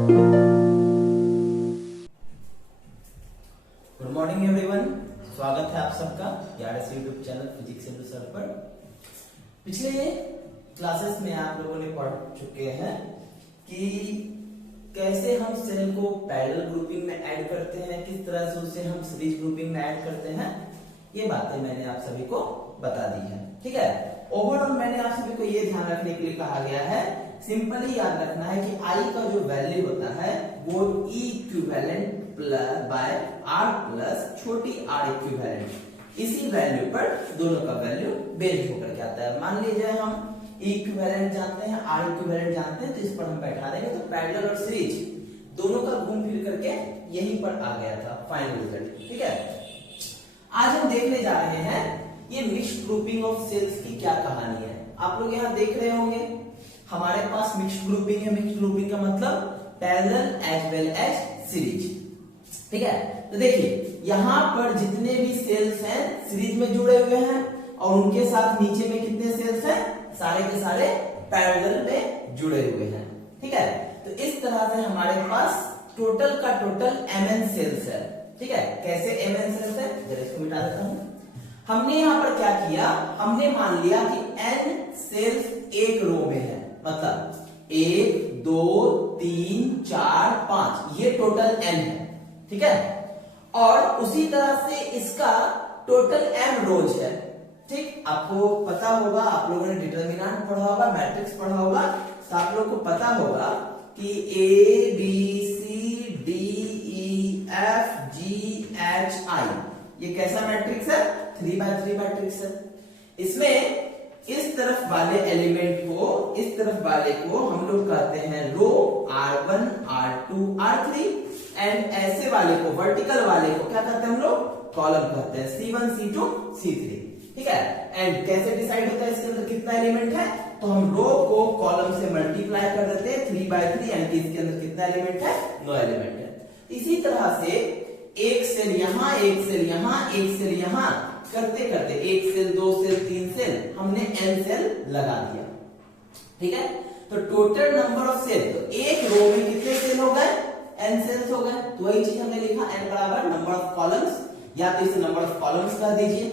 Good morning everyone, स्वागत है आप सबका यार्डस YouTube channel physics and research पर। पिछले क्लासेस में आप लोगों ने पढ़ चुके हैं कि कैसे हम सेल को पैरेलल ग्रुपिंग में ऐड करते हैं, किस तरह से उसे हम सीरीज ग्रुपिंग में ऐड करते हैं। ये बातें मैंने आप सभी को बता दी है, ठीक है। ओवरऑल मैंने आप सभी को ये ध्यान रखने के लिए कहा गया है, सिंपली याद रखना है कि आई का जो वैल्यू होता है वो ई इक्विवेलेंट बाय आर प्लस छोटी आर इक्विवेलेंट, इसी वैल्यू पर दोनों का वैल्यू बेस्ड होकर के आता है। मान लीजिए हम ई इक्विवेलेंट जानते हैं, आर इक्विवेलेंट जानते हैं, तो इस पर हम बैठा देंगे तो पैरेलल और सीरीज दोनों का घूम फिर करके यहीं पर आ गया था फाइनल रिजल्ट, ठीक है। आज हम देखने जा रहे हैं ये मिक्स्ड ग्रुपिंग ऑफ सेल्स की क्या कहानी है। आप लोग यहाँ देख रहे होंगे हमारे पास मिक्स्ड ग्रुपिंग है। मिक्स्ड ग्रुपिंग का मतलब parallel as well as series, ठीक है। तो देखिए यहाँ पर जितने भी सेल्स हैं सीरीज में जुड़े हुए हैं और उनके साथ नीचे में कितने सेल्स हैं, सारे के सारे पैरेलल में जुड़े हुए हैं, ठीक है। तो इस तरह से हमारे पास टोटल का टोटल mn सेल्स है, ठीक है। कैसे mn सेल्स है, जरा इसको मिटा देता हूं। हमने यहाँ पर क्या किया, हमने मान लिया कि n सेल्स एक रो में है, मतलब 1 2 3 4 5 ये टोटल n है, ठीक है। और उसी तरह से इसका टोटल m रोज है, ठीक। आपको पता होगा, आप लोगों ने डिटरमिनेंट पढ़ा होगा, मैट्रिक्स पढ़ा होगा, तो आप लोगों को पता होगा कि A B C D E F G H I ये कैसा मैट्रिक्स है, 3x3 मैट्रिक्स है। इसमें इस तरफ वाले एलिमेंट को, इस तरफ वाले को हम लोग कहते हैं रो R1 R2 R3 एंड ऐसे वाले को, वर्टिकल वाले को क्या कहते हैं हम लोग, कॉलम कहते हैं, C1 C2 C3, ठीक है। एंड कैसे डिसाइड होता है इसके अंदर कितना एलिमेंट है, तो हम रो को कॉलम से मल्टीप्लाई कर देते हैं 3x3 एंड इसके अंदर कितना एलिमेंट है, 9 एलिमेंट है। इसी तरह से एक सेल यहां, एक सेल यहां, एक सेल यहां करते करते 1 सेल 2 सेल 3 सेल हमने n सेल लगा दिया, ठीक है। तो टोटल नंबर ऑफ सेल, तो एक रो में कितने सेल हो गए, n सेल्स हो गए। तो वही चीज हमने लिखा n बराबर नंबर ऑफ कॉलम्स, या तो इसे नंबर ऑफ कॉलम्स कह दीजिए,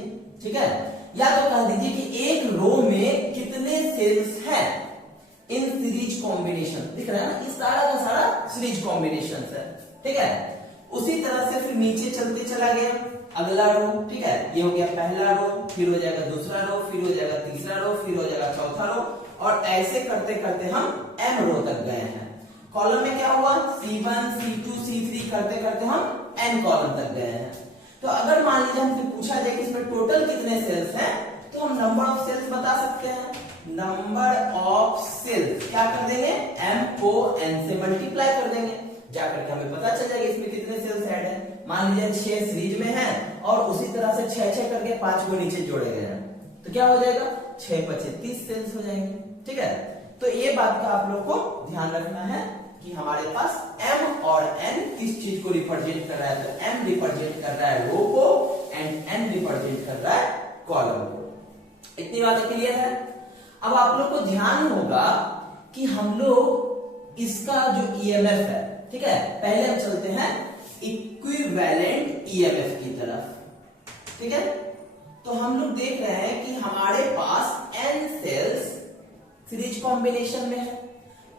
ठीक है, या तो कह दीजिए कि एक रो में कितने सेल्स हैं इन सीरीज कॉम्बिनेशन। दिख रहा है ना, इस सारा का सारा सीरीज कॉम्बिनेशन है, ठीक है। उसी तरह से फिर नीचे चलते चला गया अगला रो, ठीक है। ये हो गया पहला रो, फिर हो जाएगा दूसरा रो, फिर हो जाएगा तीसरा रो, फिर हो जाएगा चौथा रो, और ऐसे करते करते हम m रो तक गए हैं। कॉलम में क्या हुआ, C1 C2 C3 करते करते हम n कॉलम तक गए हैं। तो अगर मान लीजिए हमसे पूछा जाए कि इसमें टोटल कितने सेल्स हैं, तो हम नंबर ऑफ सेल्स बता सकते हैं। नंबर ऑफ सेल्स क्या कर देंगे, m को n से मल्टीप्लाई कर देंगे, जाकर के हमें पता चल जाएगा इसमें कितने सेल्स ऐड हैं। मान लीजिए 6 सीरीज में हैं और उसी तरह से 6 करके 5 को नीचे जोड़े गए हैं, तो क्या हो जाएगा, 6 × 30 सेल्स हो जाएंगे, ठीक है। तो ये बात का आप लोग को ध्यान रखना है कि हमारे पास m और n किस चीज को रिप्रेजेंट कर रहा है, तो m रिप्रेजेंट कर रहा है रो को एंड n रिप्रेजेंट कर रहा है कॉलम को। इतनी बातें क्लियर है। अब आप लोग को ध्यान होगा कि हम लोग इसका जो EMF है, ठीक है, पहले हम चलते हैं इक्विवेलेंट EMF की तरफ, ठीक है। तो हम लोग देख रहे हैं कि हमारे पास n सेल्स सीरीज कॉम्बिनेशन में है।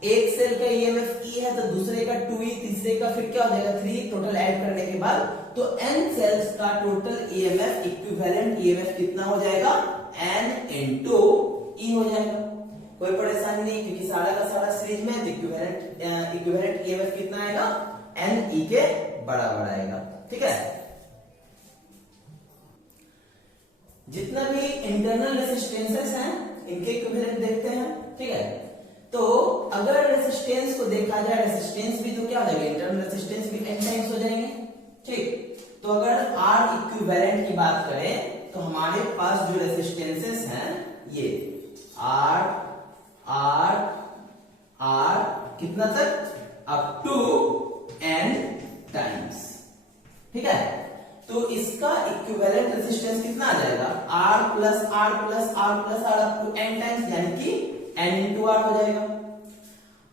एक सेल का EMF E है तो दूसरे का 2E, तीसरे का फिर क्या हो जाएगा 3, टोटल ऐड करने के बाद तो n सेल्स का टोटल EMF, इक्विवेलेंट EMF कितना हो जाएगा, n × E हो जाएगा। कोई परेशानी नहीं, क्योंकि सारा का सारा सीरीज में, इक्विवेलेंट EMF कितना आएगा, n E के बराबर आएगा, ठीक है। जितना भी इंटरनल रेसिस्टेंसेस हैं इनके इक्विवेलेंट देखते हैं, ठीक है। तो अगर रेसिस्टेंस को देखा जाए, रेसिस्टेंस भी तो क्या हो जाएगा, इंटरनल रेसिस्टेंस भी n टाइम्स हो जाएंगे, ठीक। तो अगर R इक्विवेलेंट की बात करें तो हमारे पास जो रेसिस्टेंसेस हैं ये R कितना तक, अप टू n टाइम्स, ठीक है। तो इसका इक्विवेलेंट रेजिस्टेंस कितना आ जाएगा, R plus R plus R plus R up to n times, यानी कि n × R हो जाएगा।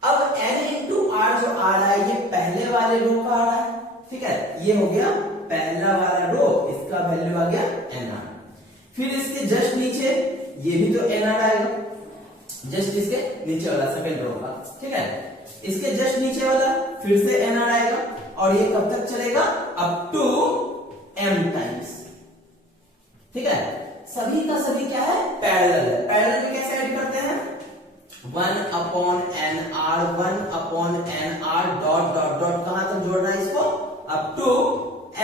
अब n × R हमारा जो आ रहा है ये पहले वाले रो का आ रहा है, ठीक है, ये हो गया पहला वाला रो, इसका वैल्यू आ गया nr। फिर इसके जस्ट नीचे ये भी तो nr आएगा, जस्ट इसके नीचे वाला सेकंड रो का, ठीक है। इसके जस्ट नीचे वाला फिर से nr आएगा और ये कब तक चलेगा, अप टू m टाइम्स, ठीक है। सभी का सभी क्या है, पैरेलल है। पैरेलल में कैसे ऐड करते हैं, 1/nr 1/nr dot dot dot, कहां तक जोड़ना है इसको, अप टू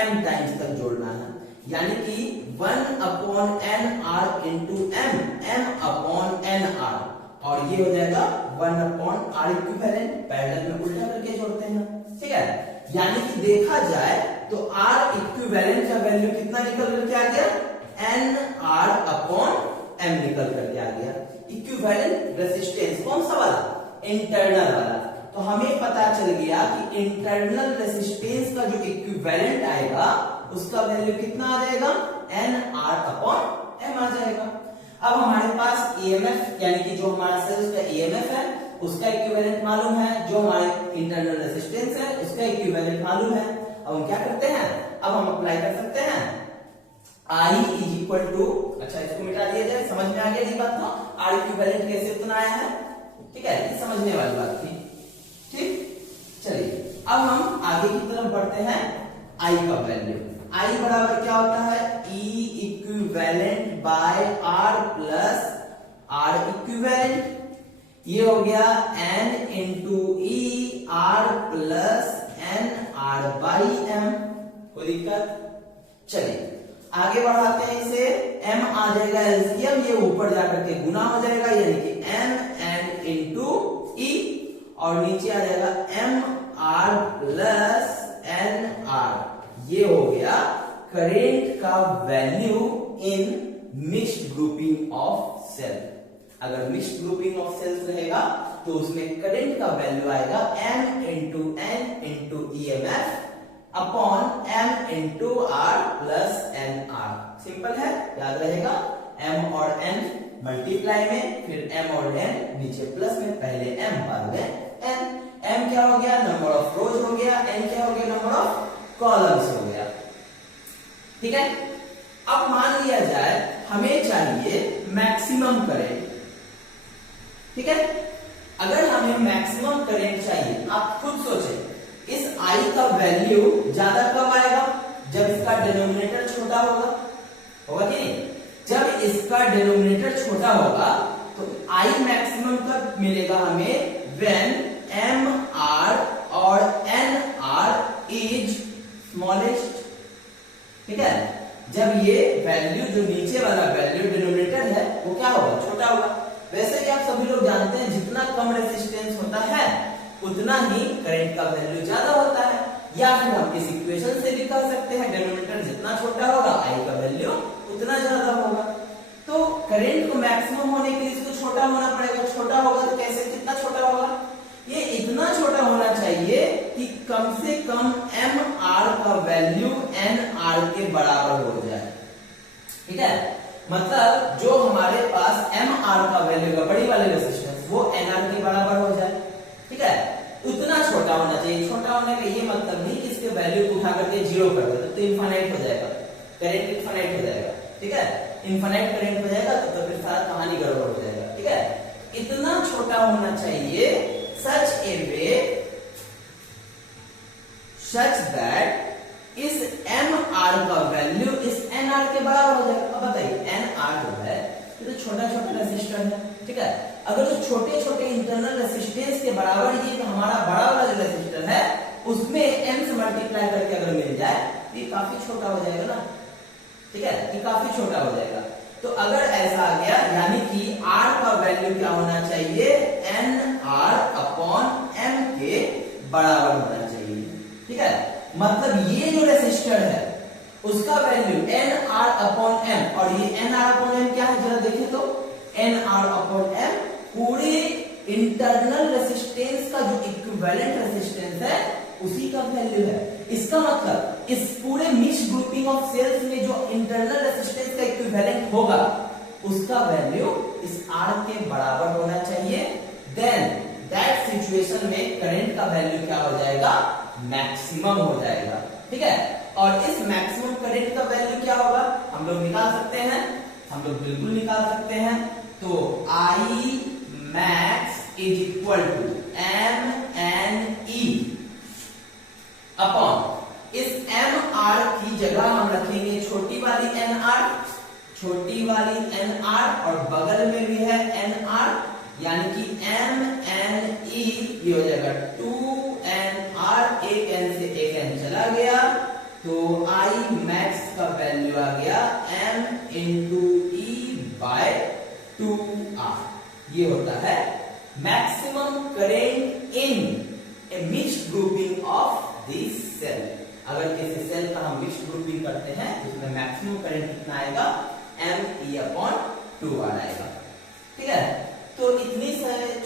m टाइम्स तक जोड़ना है, यानी कि 1/nr इंटू m, m/nr, और ये हो जाएगा 1/r इक्विवेलेंट। पैरेलल में उल्टा करके जोड़ते हैं, ठीक है। यानी कि देखा जाए तो r इक्विवेलेंट का वैल्यू कितना निकल करके आ गया, nr/m निकल करके आ गया। इक्विवेलेंट रेजिस्टेंस कौन सा वाला, इंटरनल वाला। तो हमें पता चल गया कि इंटरनल रेजिस्टेंस का जो इक्विवेलेंट आएगा उसका वैल्यू कितना आ जाएगा, nr/m आ जाएगा। अब हमारे पास EMF यानी कि जो हमारा सेल्स का EMF है उसका इक्विवेलेंट मालूम है, जो हमारे इंटरनल रेजिस्टेंस है उसका इक्विवेलेंट मालूम है। अब हम क्या करते हैं, अब हम अप्लाई कर सकते हैं I इज इक्वल टू, अच्छा इसको मिटा दिया जाए, समझ में आ गया ये बात। तो R इक्विवेलेंट कैसे उतना आया है, ठीक है, ये समझने वाली बात थी, ठीक। चलिए अब हम आगे की तरफ बढ़ते हैं। I का वैल्यू, I बराबर क्या होता है, E equivalent by R plus R equivalent, ये हो गया n into E R plus n R by M। कोई दिक्कत, चलिए आगे बढ़ाते हैं इसे, m आ जाएगा एलसीएम, ये ऊपर जाकर के गुना हो जाएगा, यानी कि m n इंटू e, और नीचे आ जाएगा m r plus n r। ये हो गया करेंट का value in mixed grouping of cell. अगर मिक्स्ड ग्रुपिंग ऑफ सेल्स रहेगा तो उसमें करंट का वैल्यू आएगा m into n into EMF upon m into r plus n r। Simple है, याद रहेगा, m और n मल्टीप्लाई में, फिर m और n नीचे प्लस में, पहले m बाद में n। m क्या हो गया, नंबर ऑफ रोज हो गया, n क्या हो गया, नंबर ऑफ कॉलम्स हो गया, ठीक है। अब मान लिया जाए हमें चाहिए मैक्सिमम करंट, ठीक है। अगर हमें मैक्सिमम करंट चाहिए, आप खुद सोचें इस I का वैल्यू ज्यादा कब आएगा, जब इसका डिनोमिनेटर छोटा होगा, होगा कि नहीं। जब इसका डिनोमिनेटर छोटा होगा तो I मैक्सिमम कब मिलेगा हमें, when m r और n r इज स्मॉलेस्ट, ठीक है। जब ये वैल्यू जो नीचे वाला वैल्यू डिनोमिनेटर है वो क्या होगा, छोटा होगा। वैसे ही आप सभी लोग जानते हैं जितना कम रेजिस्टेंस होता है उतना ही करंट का वैल्यू ज्यादा होता है, या फिर हम इस इक्वेशन से भी कह सकते हैं डिनोमिनेटर जितना छोटा होगा I का वैल्यू उतना ज्यादा होगा। तो करंट को मैक्सिमम होने के लिए इसको छोटा होना पड़ेगा, छोटा होगा तो कैसे, कितना छोटा होगा, ये इतना छोटा होना चाहिए कि कम से कम m r का वैल्यू n r के बराबर हो जाए, ठीक है। मतलब जो हमारे पास m r का वैल्यू का बड़ी वाले रेजिस्टेंस वो n r के बराबर हो जाए, ठीक है। उतना छोटा होना चाहिए। छोटा होने का ये मतलब नहीं कि इसके वैल्यू को उठा करके जीरो कर दो तो इनफाइनाइट हो जाएगा, करंट इनफाइनाइट हो जाएगा, ठीक है। इनफाइनाइट करंट हो जाएगा तो फिर सारा कहानी गड़बड़ हो जाएगा, ठीक है। इतना छोटा होना चाहिए सच ए वे सच दैट इस m r का वैल्यू इस n r के बराबर हो जाएगा। अब बताइए n r जो है ये तो छोटा छोटा रेजिस्टर है, ठीक है। अगर जो छोटे छोटे इंटरनल रेजिस्टेंस के बराबर ये हमारा बड़ा वाला जो रेजिस्टर है उसमें m से मल्टीप्लाई करके अगर मिल जाए तो ये काफी छोटा हो जाएगा ना, ठीक है, ये काफी छोटा हो जाएगा। तो अगर ऐसा आ गया यानी कि r का वैल्यू क्या होना चाहिए, n r अपॉन m के बराबर होना चाहिए, ठीक है। मतलब ये जो रेजिस्टर है उसका value n r upon m, और ये n r अपॉन m क्या है जरा देखें तो, n r अपॉन m पूरे इंटरनल रेजिस्टेंस का जो इक्विवेलेंट रेजिस्टेंस है उसी का वैल्यू है। इसका मतलब इस पूरे मिक्स्ड ग्रुपिंग ऑफ सेल्स में जो इंटरनल रेजिस्टेंस का इक्विवेलेंट होगा उसका वैल्यू इस R के बराबर होना चाहिए। देन दैट सिचुएशन में करंट का वैल्यू क्या हो जाएगा, मैक्सिमम हो जाएगा। ठीक है, और इस मैक्सिमम करंट का वैल्यू क्या होगा हम लोग निकाल सकते हैं, हम लोग बिल्कुल निकाल सकते हैं। तो I max is equal to MNE upon इस MR की जगह हम रखेंगे छोटी वाली NR, छोटी वाली NR और बगल में भी है NR, यानी कि MNE ये हो जाएगा 2NR, एक N से एक N चला गया, तो I max का वैल्यू आ गया M into E by 2R। ये होता है maximum current in a mixed grouping of this cell. अगर किसी सेल का हम मिक्स्ड ग्रुपिंग करते हैं तो उसमें मैक्सिमम करंट कितना आएगा, ME अपॉन 2R आएगा। ठीक है, तो इतनी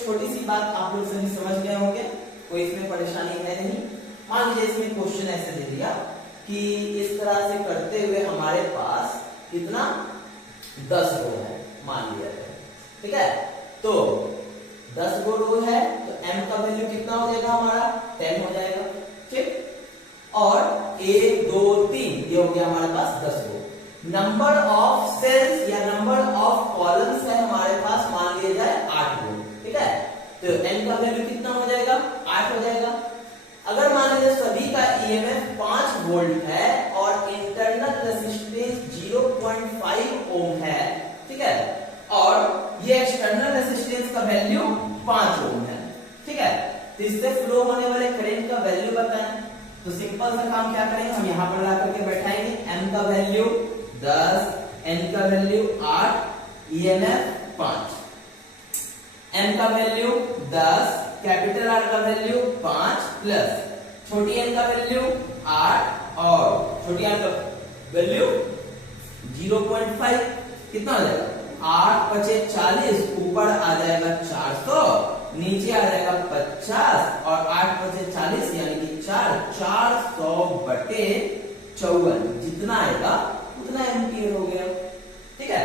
छोटी सी बात आप लोग सभी समझ गए होंगे, कोई इसमें परेशानी है नहीं। मान लीजिए इसमें क्वेश्चन ऐसे दे दिया कि इस तरह से करते हुए हमारे पास कितना 10 रो है मान लिया जाए। ठीक है, तो 10 गो रो है तो M का वैल्यू कितना हो जाएगा हमारा 10 हो जाएगा। ठीक, और 1 2 3 ये हो गया हमारे पास 10 गो। नंबर ऑफ सेल्स या नंबर ऑफ कॉलम्स है हमारे पास मान लिया जाए 8 गो। ठीक है, तो N का वैल्यू कितना हो जाएगा 8 हो जाएगा। अगर मान लीजिए सभी का EMF 5 वोल्ट है और इंटरनल रेजिस्टेंस 0.5 ओम है, ठीक है, और ये एक्सटर्नल रेजिस्टेंस का वैल्यू 5 ओम है। ठीक है, तो इससे फ्लो होने वाले करंट का वैल्यू बताएं, तो सिंपल सा काम क्या करेंगे, हम यहां पर ला करके बैठाएंगे। M का वैल्यू 10, N का वैल्यू 8, EMF 5। M का वैल्यू 10, कैपिटल R का वैल्यू 5 प्लस छोटी n का वैल्यू 8 और छोटी r का वैल्यू 0.5, कितना हो जाएगा 8 पचे 40, ऊपर आ जाएगा 400, नीचे आ जाएगा 50 और 8 पचे 40 यानी कि 400 बटे 54 जितना आएगा उतना एम्पियर हो गया। ठीक है,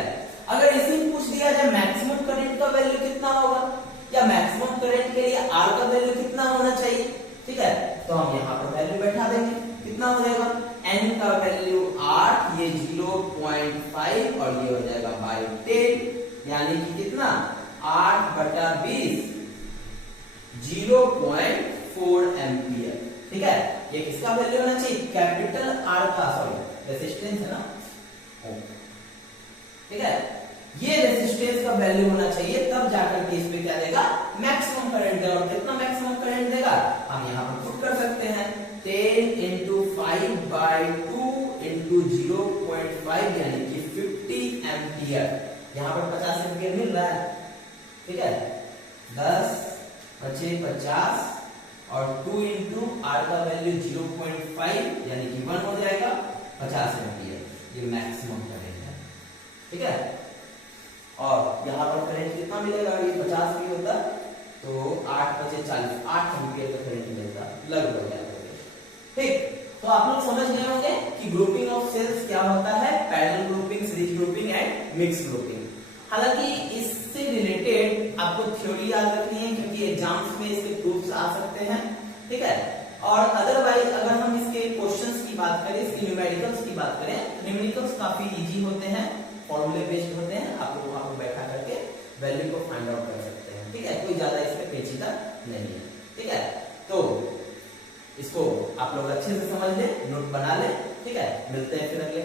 अगर इसी में पूछ दिया जाए मैक्सिमम करंट का वैल्यू कितना होगा या मैक्सिमम करंट के लिए R का वैल्यू कितना होना चाहिए, ठीक है, तो हम यहाँ पर वैल्यू बैठा देंगे। कितना हो जाएगा N का वैल्यू 8, ये 0.5 और ये हो जाएगा बाई 10, यानी कि कितना 8 बटा 20 0.4 एम्पियर। ठीक है, ये किसका वैल्यू होना चाहिए, कैपिटल R का, सॉरी रेजिस्टेंस है ना। ठीक है, ये रेजिस्टेंस का वैल्यू होना चाहिए, तब जाकर के इस पे क्या देगा मैक्सिमम करंट देगा। और कितना मैक्सिमम करंट देगा हम यहाँ पर पुट कर सकते हैं, 10 इंटू 5 बाई 2 इंटू 0.5 यानी कि 50 एम्पियर। यहाँ पर 50 एम्पियर मिल रहा है। ठीक है, 10 बचे 50 और 2 इंटू R का वैल्यू 0.5 यानी कि 1 हो जाएगा 50 एम्पियर, ये मैक्सिमम करंट है। ठीक है, और यहाँ पर करंट कितना मिलेगा, ये 50 भी होता तो 8 बचे 40, 8 एम्पियर का करंट मिलता लगभग। ठीक, तो आप लोग समझ गए होंगे कि ग्रुपिंग ऑफ सेल्स क्या होता है, parallel grouping, series grouping and mix grouping. हालांकि इससे रिलेटेड आपको थ्योरी याद रखनी है क्योंकि एग्जाम्स में इसके प्रूफ्स आ सकते हैं। ठीक है, और अदरवाइज अगर हम इसके क्वेश्चंस की बात करें, इसके न्यूमेरिकल्स की बात करें, न्यूमेरिकल्स काफी इजी होते हैं, फॉर्मूले बेस्ड होते हैं, आप लोग वहां पर बैठा करके वैल्यू को फाइंड आउट कर सकते हैं। ठीक है, कोई ज्यादा इसमें पेचीदा नहीं है। ठीक है, तो इसको आप लोग अच्छे से समझ लें, नोट बना लें। ठीक है, मिलते हैं फिर अगले